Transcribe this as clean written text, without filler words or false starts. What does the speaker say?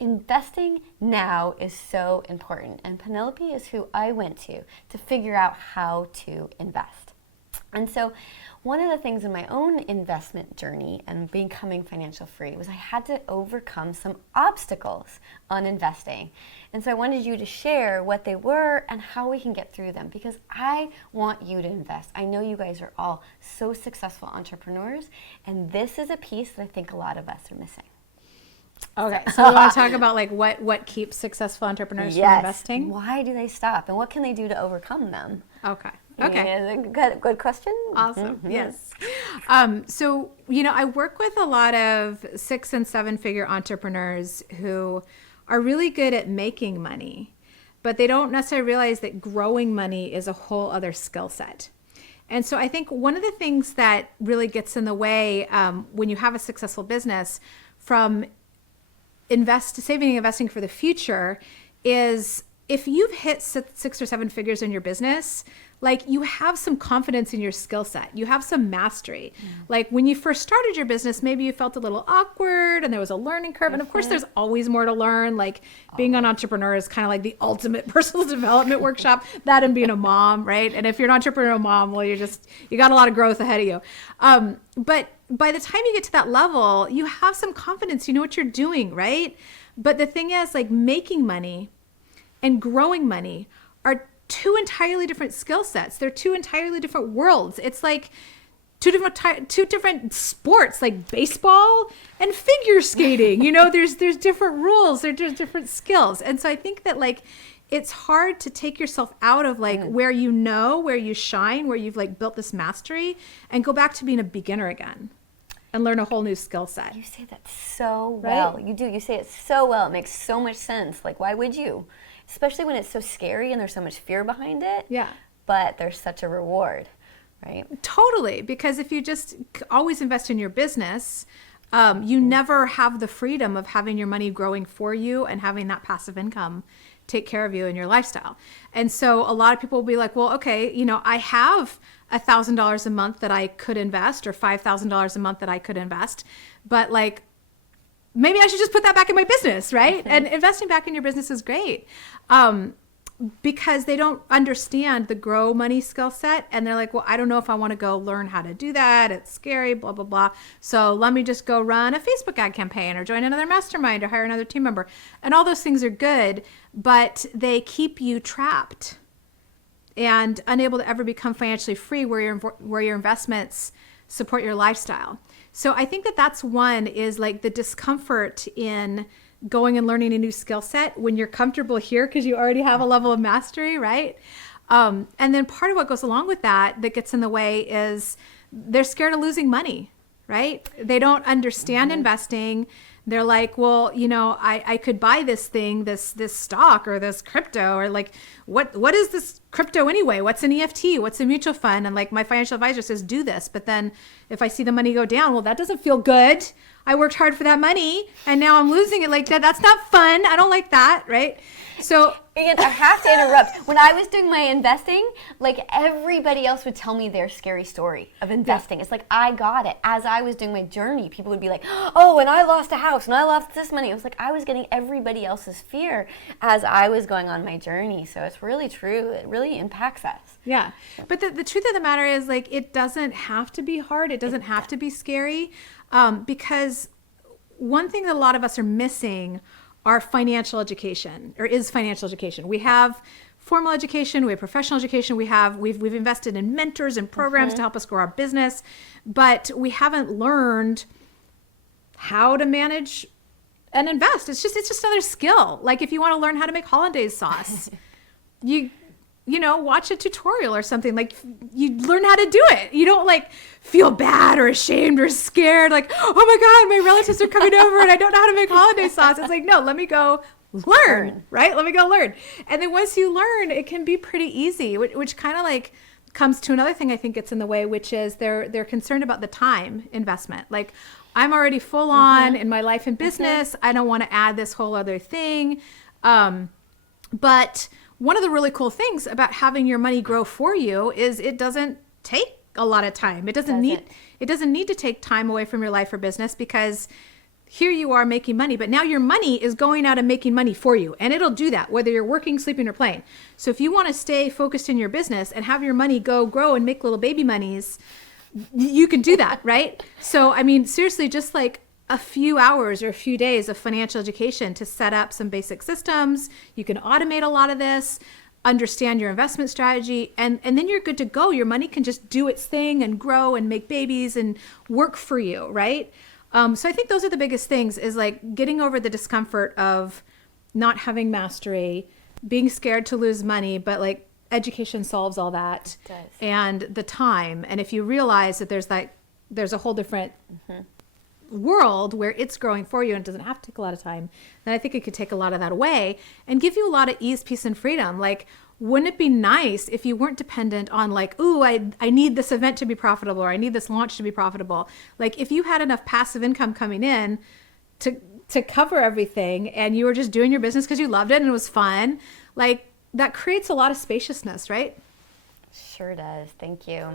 investing now is so important. And Penelope is who I went to figure out how to invest. And so one of the things in my own investment journey and becoming financial free was I had to overcome some obstacles on investing. And so I wanted you to share what they were and how we can get through them, because I want you to invest. I know you guys are all so successful entrepreneurs, and this is a piece that I think a lot of us are missing. Okay, so we want to talk about like what keeps successful entrepreneurs from investing? Why do they stop, and what can they do to overcome them? Okay. Good question. Awesome. Mm-hmm. Yes. So, I work with a lot of 6 and 7 figure entrepreneurs who are really good at making money, but they don't necessarily realize that growing money is a whole other skill set. And so I think one of the things that really gets in the way when you have a successful business from saving and investing for the future is if you've hit 6 or 7 figures in your business, like you have some confidence in your skill set. You have some mastery. Like when you first started your business, maybe you felt a little awkward and there was a learning curve. And of course, there's always more to learn. Like being an entrepreneur is kind of like the ultimate personal development workshop, that and being a mom, right? And if you're an entrepreneur mom, well, you got a lot of growth ahead of you. But by the time you get to that level, you have some confidence. You know what you're doing, right? But the thing is, like making money and growing money are two entirely different skill sets. They're two entirely different worlds. It's like two different sports, like baseball and figure skating. There's different rules. There's different skills. And so I think that like it's hard to take yourself out of like where where you shine, where you've like built this mastery, and go back to being a beginner again and learn a whole new skill set. You say that so well. Right? You do. You say it so well. It makes so much sense. Like, why would you? Especially when it's so scary and there's so much fear behind it. Yeah. But there's such a reward, right? Totally. Because if you just always invest in your business, you never have the freedom of having your money growing for you and having that passive income take care of you in your lifestyle. And so a lot of people will be like, well, okay, I have $1,000 a month that I could invest, or $5,000 a month that I could invest, but like, maybe I should just put that back in my business, right? And investing back in your business is great because they don't understand the grow money skill set. And they're like, well, I don't know if I want to go learn how to do that. It's scary, blah, blah, blah. So let me just go run a Facebook ad campaign or join another mastermind or hire another team member. And all those things are good, but they keep you trapped and unable to ever become financially free where your investments support your lifestyle. So I think that that's one is like the discomfort in going and learning a new skill set when you're comfortable here because you already have a level of mastery, right? And then part of what goes along with that gets in the way is they're scared of losing money, right? They don't understand investing. They're like, well, I could buy this thing, this stock or this crypto, or like, what is this crypto anyway? What's an EFT? What's a mutual fund? And like my financial advisor says, do this. But then if I see the money go down, well, that doesn't feel good. I worked hard for that money and now I'm losing it like that. That's not fun. I don't like that, right? So and I have to interrupt. When I was doing my investing, like everybody else would tell me their scary story of investing. Yeah. It's like I got it. As I was doing my journey, people would be like, oh, and I lost a house and I lost this money. It was like I was getting everybody else's fear as I was going on my journey. So it's really true. It really impacts us. Yeah. But the truth of the matter is like it doesn't have to be hard. It doesn't have to be scary because one thing that a lot of us are missing our financial education, or is financial education. We have formal education, we have professional education, we've invested in mentors and programs to help us grow our business, but we haven't learned how to manage and invest. It's just another skill. Like if you want to learn how to make hollandaise sauce, you watch a tutorial or something. Like you learn how to do it. You don't like feel bad or ashamed or scared. Like, oh my God, my relatives are coming over and I don't know how to make hollandaise sauce. It's like, no, let me go learn, right? Let me go learn. And then once you learn, it can be pretty easy, which kind of like comes to another thing I think gets in the way, which is they're concerned about the time investment. Like I'm already full on in my life and business. I don't want to add this whole other thing. But one of the really cool things about having your money grow for you is it doesn't take a lot of time. It doesn't need to take time away from your life or business because here you are making money, but now your money is going out and making money for you. And it'll do that whether you're working, sleeping, or playing. So if you want to stay focused in your business and have your money grow and make little baby monies, you can do that, right? So, I mean, seriously, just like a few hours or a few days of financial education to set up some basic systems. You can automate a lot of this, understand your investment strategy, and then you're good to go. Your money can just do its thing and grow and make babies and work for you, right? So I think those are the biggest things, is like getting over the discomfort of not having mastery, being scared to lose money, but like education solves all that. It does. And the time. And if you realize that there's a whole different world where it's growing for you and it doesn't have to take a lot of time, then I think it could take a lot of that away and give you a lot of ease, peace, and freedom. Like, wouldn't it be nice if you weren't dependent on like, ooh, I need this event to be profitable, or I need this launch to be profitable. Like, if you had enough passive income coming in to cover everything, and you were just doing your business because you loved it and it was fun, like that creates a lot of spaciousness, right? Sure does. Thank you.